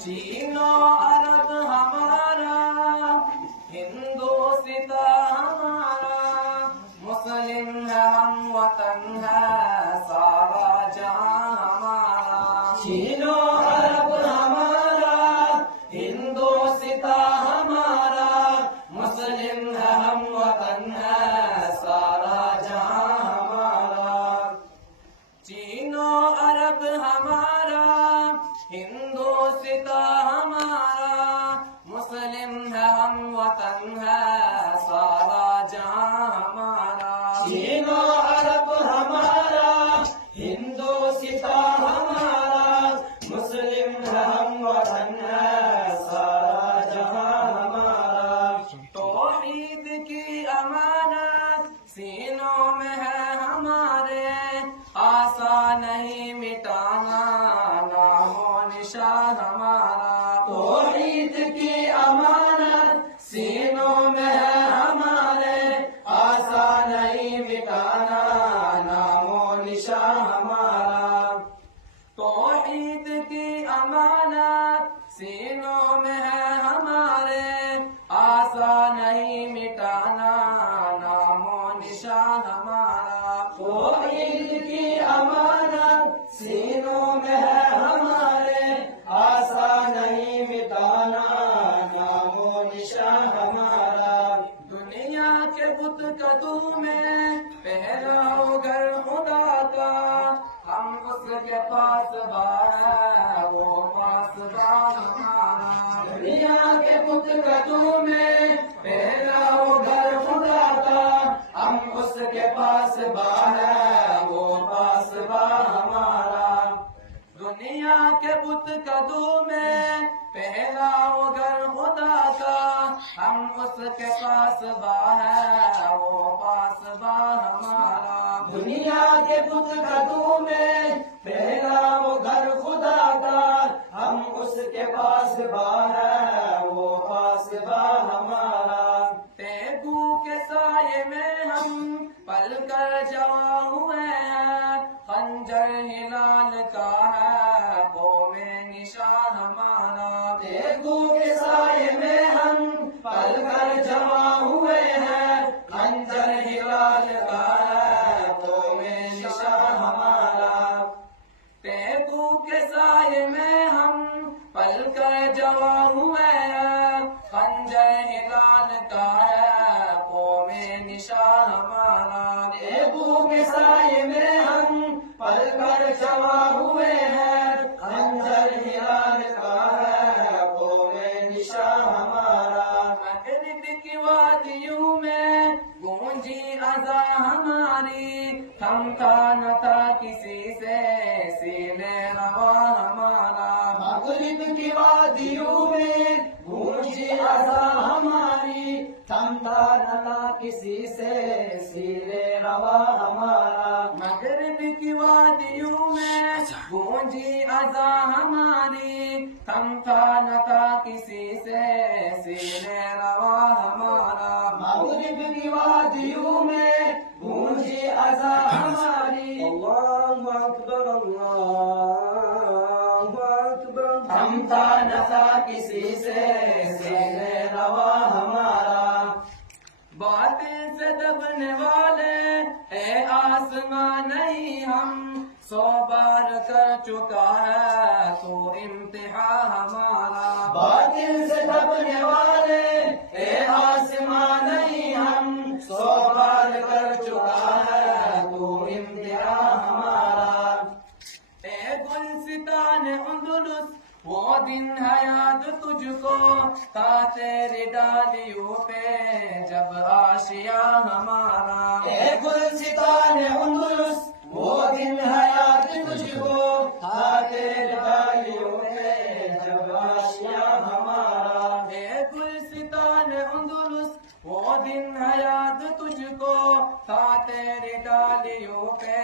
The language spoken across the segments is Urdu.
چینو عرب ہمارا، ہندوستاں ہمارا، مسلم ہے ہم وطن ہے سارا جہاں ہمارا۔ چینو عرب ہمارا، ہندوستاں ہمارا، مسلم ہے ہم وطن ہے سارا جہاں ہمارا۔ چینو عرب ہمارا، ہندوستاں ہمارا، مسلم ہے ہم وطن ہے سارا جہاں ہمارا۔ چینو عرب ہمارا، ہندوستاں ہمارا، مسلم ہے ہم وطن ہے سارا جہاں ہمارا۔ توحید کی امانت سینوں میں ہے ہمارے، آسان نہیں مٹانا نام و نشان ہمارا۔ توحید کی امانت سینوں میں ہے ہمارے، آسان نہیں مٹانا نام و نشان ہمارا۔ توحید کی امانت سینوں میں ہے ہمارے، آسان نہیں مٹانا نام و نشان ہمارا۔ توحید کی امانت سینوں میں ہے ہمارے، آسان نہیں مٹانا نام و نشان ہمارا۔ دنیا کے بت کدو میں پہلاؤ گھر خدا کا، ہم اس کے پاس ہے وہ پاسبان ہمارا۔ دنیا کے بت کدو میں پہلاؤ گھر خدا کا، ہم اس کے پاس ہے وہ پاسبان ہمارا۔ دنیا کے بت کدو میں پہلاؤ گھر خدا کا، ہم اس کے پاس ہے وہ پاسبان ہمارا۔ دنیا کے بت کدو میں پہلاؤ گھر خدا کا، ہم اس کے پاس ہے وہ پاسبان ہمارا۔ تیگو کے سائے میں ہم پل کر جواں ہوئے ہیں، خنجر ہلال کا ہے قوم نشان ہمارا۔ تیگو کے سائے میں ہم پل کر جواں ہوئے ہیں، خنجر ہلال کا ہے قوم نشان ہمارا۔ تیگو کے سائے میں ہم پل کر جواں ہوئے ہیں، خنجر ہلال کا ہے قوم نشان ہمارا۔ تیگو کے سائے میں ہم پل کر جواں ہوئے ہیں، خنجر ہلال کا ہے قوم نشان ہمارا۔ مغرب کی وادیوں میں گونجی اذاں ہماری، تھمتا نہ تھا کسی سے سینے رواں ہمارا۔ مغرب کی وادیوں میں گونجی اذاں ہماری، تھمتا نہ تھا کسی سے سینے رواں ہمارا۔ مغرب کی وادیوں میں گونجی اذاں ہماری، تھمتا نہ تھا کسی سے سینے رواں ہمارا۔ مغرب کی وادیوں میں گونجی اذاں ہماری، اللہ اکبر اللہ اکبر، تھمتا نہ تھا کسی سے سینے رواں ہمارا۔ باطل سے دبنے والے اے آسمان نہیں، ہم 100 بار کر چکا ہے تو امتحان ہمارا۔ باطل سے دبنے والے اے آسمان نہیں، ہم 100 بار کر چکا ہے تو امتحان ہمارا۔ اے گلستان اندلس وہ دن ہے یاد تجھ کو، تھا تیری ڈالیوں پہ جب آشیاں ہمارا۔ اے گلستان اندلس وہ دن ہے یاد تجھ کو، تھا تیری ڈالیوں پہ جب آشیاں ہمارا۔ اے گلستان اندلس وہ دن ہے یاد تجھ کو، تھا تیری ڈالیوں پہ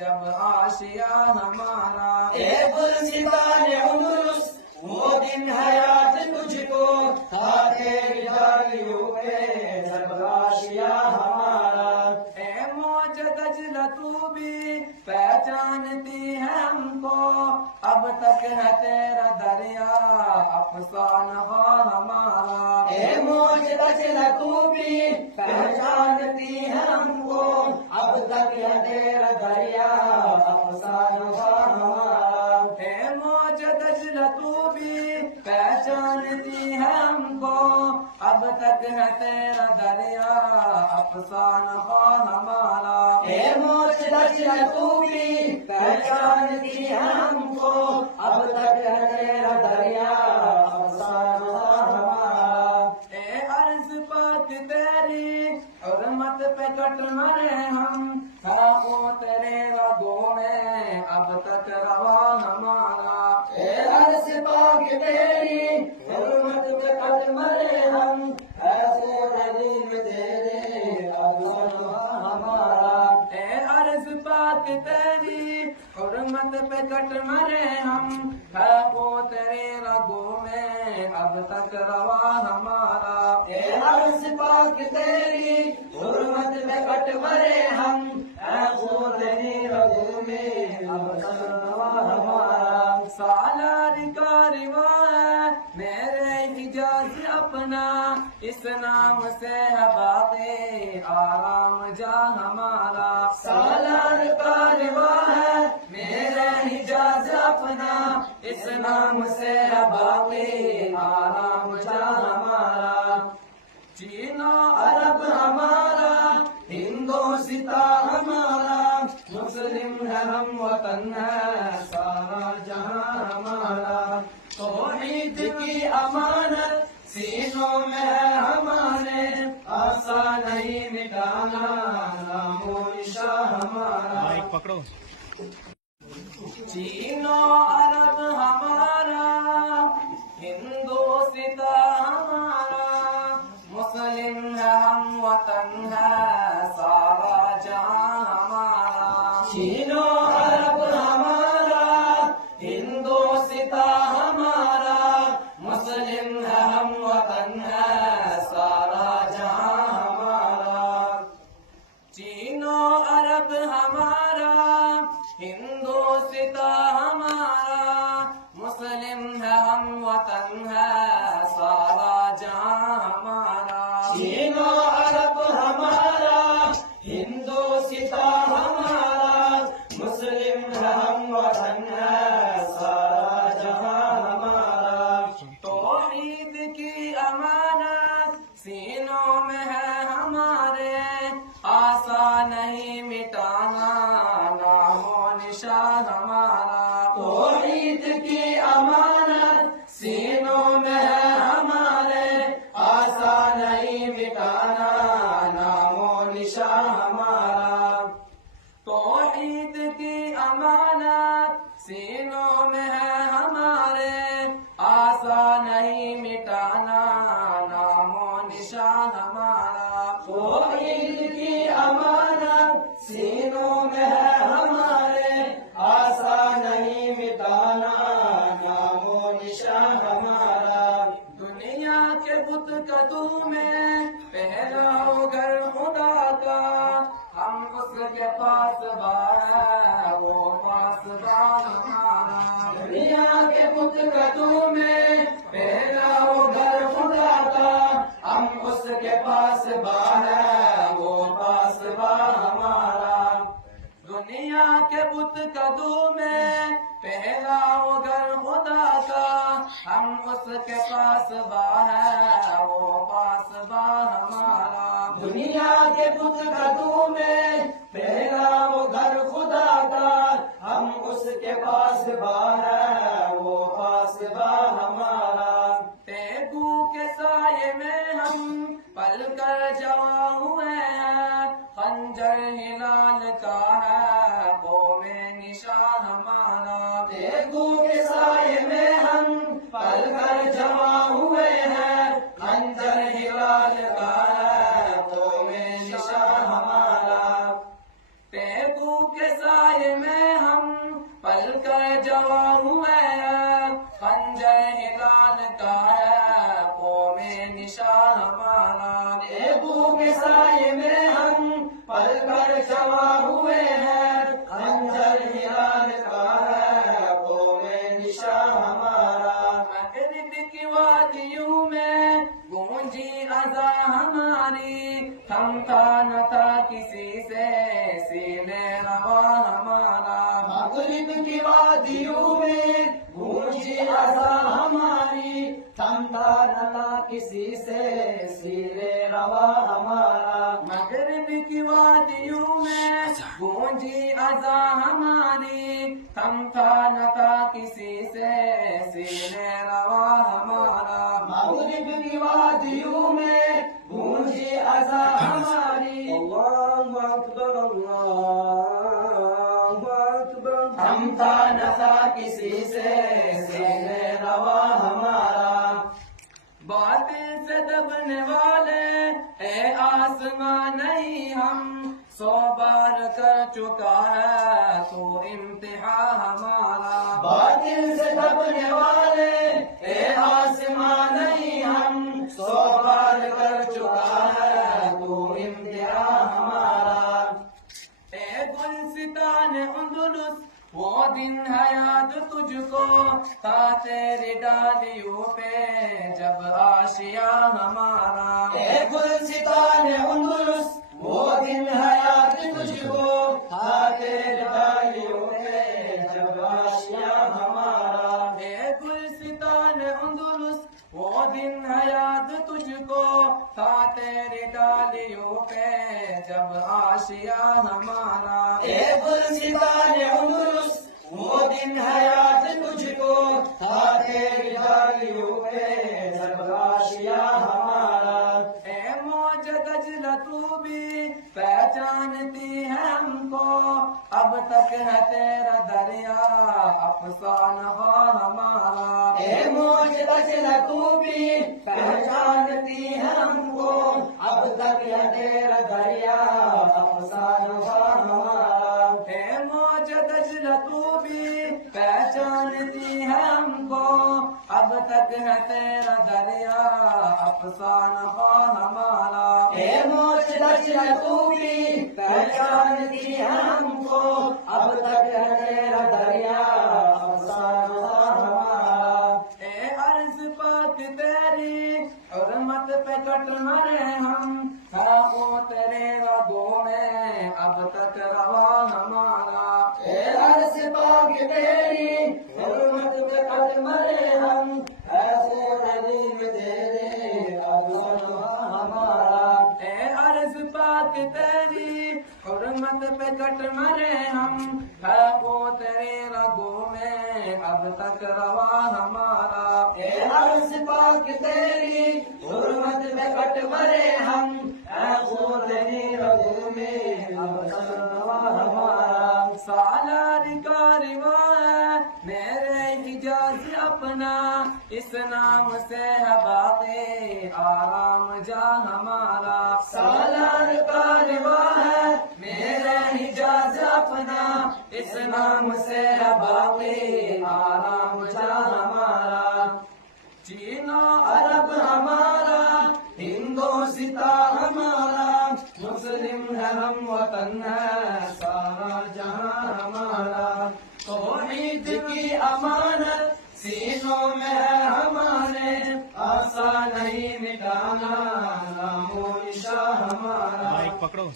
جب آشیاں ہمارا۔ اے گلستان اندلس وہ دن ہے یاد تجھ کو، تھا تیری ڈالیوں پہ جب آشیاں ہمارا۔ اے موج دجلہ تو بھی پہچانتی ہے ہم کو، اب تک ہے تیرا دریا افسانہ ہمارا اے موج دجلہ تو بھی پہچانتی ہے ہم کو اب تک ہے تیرا دریا افسانہ ہمارا اے موج دجلہ تو بھی پہچانتی ہے ہم کو اب تک ہے تیرا دریا افسانہ ہمارا اے موج دجلہ تو بھی پہچانتی ہے ہم کو اب تک ہے تیرا دریا افسانہ ہمارا اے عرض پاک تیری حرمت پہ کٹ مرے ہم خاکوں تیرے رگوں میں اب تک روا ہمارا اے عرض پاک تیری حرمت پہ کٹ مرے ہم خاکوں تیرے رگوں میں ہمارا اے عرض پاک تیری حرمت پہ کٹ مرے ہم خاکوں تیرے رگوں میں اب تک روا ہمارا اے عرض پاک تیری حرمت پہ کٹ مرے ہم خاکوں تیرے رگوں میں اب تک روا ہمارا سالار کا روایت میرے حجاز اپنا اس نام سے ہے باقی آرام جا ہمارا سالار کا روایت میرے حجاز اپنا اس نام سے ہے باقی آرام جا ہمارا چین و عرب ہمارا ہندوستاں ہمارا مسلم ہے ہم وطن ہے سارا جہاں ہمارا توحید کی امانت سینوں میں ہے ہمارے آسان نہیں مٹانا نام و نشان ہمارا پکڑو چین و عرب ہمارا ہندوستاں ہمارا مسلم ہے ہم وطن ہے سارا جہاں ہمارا چین و عرب ہمارا ہندوستاں ہمارا مسلم ہے ہم وطن ہے سارا جہاں ہمارا چین و عرب ہمارا ہندوستاں ہمارا مسلم ہے ہم وطن ہے سارا جہاں ہمارا چین و عرب ہمارا ہندوستاں ہمارا مسلم ہے ہم وطن ہے سارا جہاں ہمارا توحید کی امانت سینوں میں ہے ہمارے آسان نہیں مٹانا نام و نشان ہمارا توحید کی امانت سینوں میں ہے ہمارے آسان نہیں مٹانا نام و نشان ہمارا توحید کی امانت سینوں میں ہے ہمارے آسان نہیں مٹانا نام و نشان ہمارا توحید کی امانت سینوں میں ہے ہمارے آسان نہیں مٹانا نام و نشان ہمارا دنیا کے بت قدوں میں پہلا ہو گھر خدا کا ہم اس کے پاس ہے وہ پاسبان ہمارا دنیا کے بت قدوں میں پہلا ہو گھر خدا کا ہم اس کے پاس ہے وہ پاسبان ہمارا دنیا کے بت قدوں میں پہلا ہو گھر خدا کا ہم اس کے پاس ہے وہ پاسبان ہمارا دنیا کے بت قدوں میں پہلا وہ گھر خدا کا ہم اس کے پاس ہے وہ پاسبان ہمارا تیگو کے سائے میں ہم پل کر جواں ہوئے ہیں خنجر ہلال کا ہے قوم نشان ہمارا تیگو کے سائے میں ہم پل کر جواں ہوئے ہیں خنجر ہلال کا ہے قوم نشان ہمارا تیگو کے سائے میں ہم پل کر جواں ہوئے اذا ہماری تھمتا نہ تھا کسی سے سینے روا ہمارا مغرب کی وادیوں میں گونجی اذا ہماری تھمتا نہ تھا کسی سے سینے روا ہمارا مغرب کی وادیوں میں گونجی اذا ہماری تھمتا نہ تھا کسی سے سینے روا ہمارا مغرب کی وادیوں میں گونجی اذا ہماری اللہ اکبر اللہ اکبر تھمتا نہ تھا کسی سے سینے روا ہمارا باطل سے دبنے والے اے آسمان نہیں ہم 100 بار کر چکا ہے تو امتحان ہمارا باطل سے دبنے والے اے آسمان نہیں ہم 100 بار کر چکا ہے تو امتحان ہمارا اے گلستان اندلس وہ دن ہے یاد تجھ کو تھا تیری ڈالیوں پہ جب آشیا ہمارا اے گلستان اندلس وہ دن ہے یاد تجھ کو تھا تیری ڈالیوں پہ جب آشیا ہمارا اے گلستان اندلس وہ دن ہے یاد تجھ کو تھا تیری ڈالیوں پہ جب آشیا ہمارا اے گلستان اندلس وہ دن ہے یاد تجھ کو تھا تیری ڈالیوں پہ جب آشیا ہمارا اے موج دجلہ تو بھی پہچانتی ہے ہم کو اب تک ہے تیرا دریا افسانہ ہمارا اے موج دجلہ تو بھی پہچانتی ہے ہم کو اب تک ہے تیرا دریا افسانہ ہمارا اے موج دجلہ تو بھی پہچانتی ہے ہم کو اب تک ہے تیرا دریا افسانہ ہمارا اے موج دجلہ تو بھی پہچانتی ہے ہم کو اب تک ہے تیرا دریا افسانہ ہمارا اے عرض پاک تیری حرمت پہ کٹ مرے ہم خاکوں تیرے رگوں میں اب تک روا ہمارا اے عرض پاک تیری حرمت پہ کٹ مرے ہم ایسے ندیم تیرے افسانہ ہمارا اے عرض پاک تیری حرمت پہ کٹ مرے ہم خاکوں تیرے رگوں میں اب تک روا ہمارا اے عرض پاک تیری حرمت پہ کٹ مرے ہم اے خون تیری رگوں میں اب تک روا ہمارا سالار کا روا میرے حجاز اپنا اس نام سے ہے باقی آرام جا ہمارا سالار کا روا ہے میرے حجاز اپنا اس نام سے ہے باقی آرام جا ہمارا چین عرب ہمارا ہندوستا ہمارا مسلم ہے ہم وطن ہے سارا جہاں ہمارا توحید کی امانت سینوں میں ہے ہمارے آسان نہیں مٹانا نام و نشان ہمارا مائک پکڑو